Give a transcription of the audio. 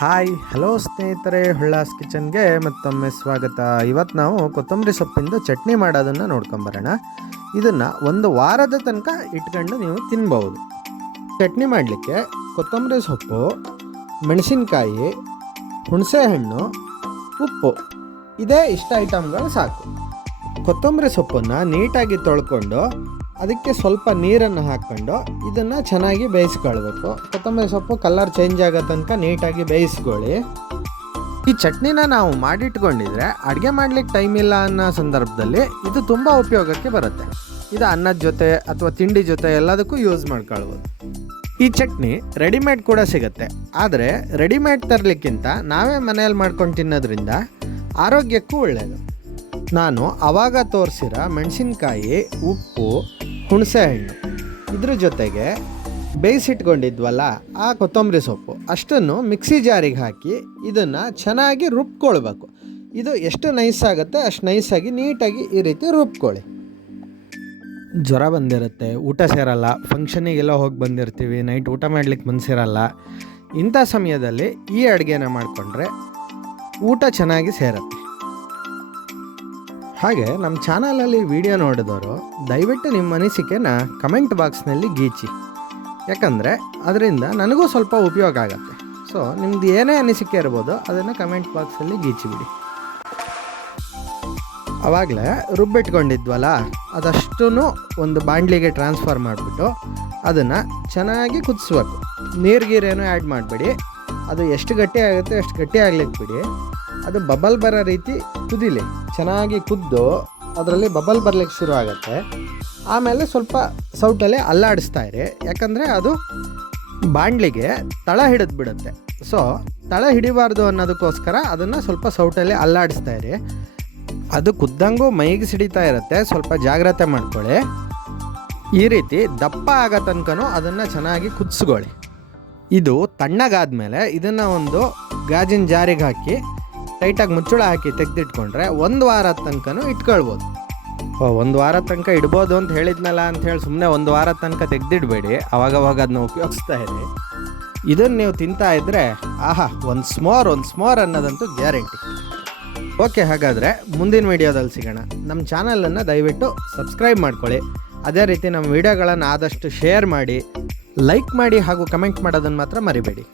Hi hello ಸ್ನೇಹಿತರೆ, ಹುಳ್ಳಾಸ್ ಕಿಚನ್ಗೆ ಮತ್ತೊಮ್ಮೆ ಸ್ವಾಗತ. ಇವತ್ತು ನಾವು ಕೊತ್ತಂಬರಿ ಸೊಪ್ಪಿಂದ ಚಟ್ನಿ ಮಾಡೋದನ್ನು ನೋಡ್ಕೊಂಬರೋಣ. ಇದನ್ನು ಒಂದು ವಾರದ ತನಕ ಇಟ್ಕೊಂಡು ನೀವು ತಿನ್ಬೋದು. ಚಟ್ನಿ ಮಾಡಲಿಕ್ಕೆ ಕೊತ್ತಂಬರಿ ಸೊಪ್ಪು, ಮೆಣಸಿನ್ಕಾಯಿ, ಹುಣಸೆಹಣ್ಣು, ಉಪ್ಪು ಇದೇ ಇಷ್ಟ ಐಟಮ್ಗಳು ಸಾಕು. ಕೊತ್ತಂಬರಿ ಸೊಪ್ಪನ್ನು ನೀಟಾಗಿ ತೊಳ್ಕೊಂಡು ಅದಕ್ಕೆ ಸ್ವಲ್ಪ ನೀರನ್ನು ಹಾಕ್ಕೊಂಡು ಇದನ್ನು ಚೆನ್ನಾಗಿ ಬೇಯಿಸ್ಕೊಳ್ಬೇಕು. ಕೊತ್ತಂಬರಿ ಸೊಪ್ಪು ಕಲರ್ ಚೇಂಜ್ ಆಗೋ ತನಕ ನೀಟಾಗಿ ಬೇಯಿಸ್ಕೊಳ್ಳಿ. ಈ ಚಟ್ನಿನ ನಾವು ಮಾಡಿಟ್ಕೊಂಡಿದ್ರೆ ಅಡುಗೆ ಮಾಡ್ಲಿಕ್ಕೆ ಟೈಮ್ ಇಲ್ಲ ಅನ್ನೋ ಸಂದರ್ಭದಲ್ಲಿ ಇದು ತುಂಬ ಉಪಯೋಗಕ್ಕೆ ಬರುತ್ತೆ. ಇದು ಅನ್ನದ ಜೊತೆ ಅಥವಾ ತಿಂಡಿ ಜೊತೆ ಎಲ್ಲದಕ್ಕೂ ಯೂಸ್ ಮಾಡ್ಕೊಳ್ಬೋದು. ಈ ಚಟ್ನಿ ರೆಡಿಮೇಡ್ ಕೂಡ ಸಿಗುತ್ತೆ. ಆದರೆ ರೆಡಿಮೇಡ್ ತರಲಿಕ್ಕಿಂತ ನಾವೇ ಮನೆಯಲ್ಲಿ ಮಾಡ್ಕೊಂಡು ತಿನ್ನೋದ್ರಿಂದ ಆರೋಗ್ಯಕ್ಕೂ ಒಳ್ಳೆಯದು. ನಾನು ಆವಾಗ ತೋರಿಸಿರೋ ಮೆಣಸಿನ್ಕಾಯಿ, ಉಪ್ಪು, ಹುಣಸೆಹಣ್ಣು ಇದ್ರ ಜೊತೆಗೆ ಬೇಯಿಸಿಟ್ಕೊಂಡಿದ್ವಲ್ಲ ಆ ಕೊತ್ತಂಬರಿ ಸೊಪ್ಪು ಅಷ್ಟನ್ನು ಮಿಕ್ಸಿ ಜಾರಿಗೆ ಹಾಕಿ ಇದನ್ನು ಚೆನ್ನಾಗಿ ರುಬ್ಕೊಳ್ಬೇಕು. ಇದು ಎಷ್ಟು ನೈಸ್ ಆಗುತ್ತೆ ಅಷ್ಟು ನೈಸಾಗಿ ನೀಟಾಗಿ ಈ ರೀತಿ ರುಬ್ಕೊಳ್ಳಿ. ಜ್ವರ ಬಂದಿರುತ್ತೆ, ಊಟ ಸೇರಲ್ಲ, ಫಂಕ್ಷನಿಗೆಲ್ಲ ಹೋಗಿ ಬಂದಿರ್ತೀವಿ, ನೈಟ್ ಊಟ ಮಾಡಲಿಕ್ಕೆ ಮನಸ್ಸಿರಲ್ಲ. ಇಂಥ ಸಮಯದಲ್ಲಿ ಈ ಅಡುಗೆನ ಮಾಡಿಕೊಂಡ್ರೆ ಊಟ ಚೆನ್ನಾಗಿ ಸೇರುತ್ತೆ. ಹಾಗೆ ನಮ್ಮ ಚಾನಲಲ್ಲಿ ವಿಡಿಯೋ ನೋಡಿದವರು ದಯವಿಟ್ಟು ನಿಮ್ಮ ಅನಿಸಿಕೆನ ಕಮೆಂಟ್ ಬಾಕ್ಸ್ನಲ್ಲಿ ಗೀಚಿ. ಯಾಕಂದರೆ ಅದರಿಂದ ನನಗೂ ಸ್ವಲ್ಪ ಉಪಯೋಗ ಆಗುತ್ತೆ. ಸೊ ನಿಮ್ದು ಏನೇ ಅನಿಸಿಕೆ ಇರ್ಬೋದು ಅದನ್ನು ಕಮೆಂಟ್ ಬಾಕ್ಸಲ್ಲಿ ಗೀಚಿಬಿಡಿ. ಆವಾಗಲೇ ರುಬ್ಬಿಟ್ಕೊಂಡಿದ್ವಲ್ಲ ಅದಷ್ಟೂ ಒಂದು ಬಾಣಲಿಗೆ ಟ್ರಾನ್ಸ್ಫರ್ ಮಾಡಿಬಿಟ್ಟು ಅದನ್ನು ಚೆನ್ನಾಗಿ ಕುದಿಸ್ಬೇಕು. ನೀರಿಗೀರೇನೂ ಆ್ಯಡ್ ಮಾಡಬೇಡಿ. ಅದು ಎಷ್ಟು ಗಟ್ಟಿ ಆಗುತ್ತೆ ಅಷ್ಟು ಗಟ್ಟಿ ಆಗ್ಲಿಕ್ಕೆ ಬಿಡಿ. ಅದು ಬಬಲ್ ಬರೋ ರೀತಿ ಕುದಿಲಿ. ಚೆನ್ನಾಗಿ ಕುದ್ದು ಅದರಲ್ಲಿ ಬಬಲ್ ಬರಲಿಕ್ಕೆ ಶುರು ಆಗುತ್ತೆ. ಆಮೇಲೆ ಸ್ವಲ್ಪ ಸೌಟಲ್ಲಿ ಅಲ್ಲಾಡಿಸ್ತಾ ಇರಿ, ಯಾಕಂದರೆ ಅದು ಬಾಣಲಿಗೆ ತಳ ಹಿಡಿದು ಬಿಡುತ್ತೆ. ಸೊ ತಳ ಹಿಡಿಬಾರ್ದು ಅನ್ನೋದಕ್ಕೋಸ್ಕರ ಅದನ್ನು ಸ್ವಲ್ಪ ಸೌಟಲ್ಲಿ ಅಲ್ಲಾಡಿಸ್ತಾ ಇರಿ. ಅದು ಕುದ್ದಂಗೂ ಮೈಗೆ ಸಿಡಿತಾ ಇರುತ್ತೆ, ಸ್ವಲ್ಪ ಜಾಗ್ರತೆ ಮಾಡ್ಕೊಳ್ಳಿ. ಈ ರೀತಿ ದಪ್ಪ ಆಗೋ ತನಕನೂ ಅದನ್ನು ಚೆನ್ನಾಗಿ ಕುದಿಸ್ಕೊಳ್ಳಿ. ಇದು ತಣ್ಣಗಾದ್ಮೇಲೆ ಇದನ್ನು ಒಂದು ಗಾಜಿನ ಜಾರಿಗೆ ಹಾಕಿ ಟೈಟಾಗಿ ಮುಚ್ಚಳ ಹಾಕಿ ತೆಗೆದಿಟ್ಕೊಂಡ್ರೆ ಒಂದು ವಾರದ ತನಕನೂ ಇಟ್ಕೊಳ್ಬೋದು. ಒಂದು ವಾರ ತನಕ ಇಡ್ಬೋದು ಅಂತ ಹೇಳಿದ್ನಲ್ಲ ಅಂಥೇಳಿ ಸುಮ್ಮನೆ ಒಂದು ವಾರ ತನಕ ತೆಗೆದಿಡಬೇಡಿ. ಅವಾಗವಾಗ ಅದನ್ನ ಉಪಯೋಗಿಸ್ತಾ ಇರಿ. ಇದನ್ನು ನೀವು ತಿಂತಾ ಇದ್ದರೆ ಆಹಾ ಒಂದು ಸ್ಮೋರ್ ಅನ್ನೋದಂತೂ ಗ್ಯಾರಂಟಿ. ಓಕೆ, ಹಾಗಾದರೆ ಮುಂದಿನ ವೀಡಿಯೋದಲ್ಲಿ ಸಿಗೋಣ. ನಮ್ಮ ಚಾನಲನ್ನು ದಯವಿಟ್ಟು ಸಬ್ಸ್ಕ್ರೈಬ್ ಮಾಡ್ಕೊಳ್ಳಿ. ಅದೇ ರೀತಿ ನಮ್ಮ ವೀಡಿಯೋಗಳನ್ನು ಆದಷ್ಟು ಶೇರ್ ಮಾಡಿ, ಲೈಕ್ ಮಾಡಿ ಹಾಗೂ ಕಮೆಂಟ್ ಮಾಡೋದನ್ನು ಮಾತ್ರ ಮರಿಬೇಡಿ.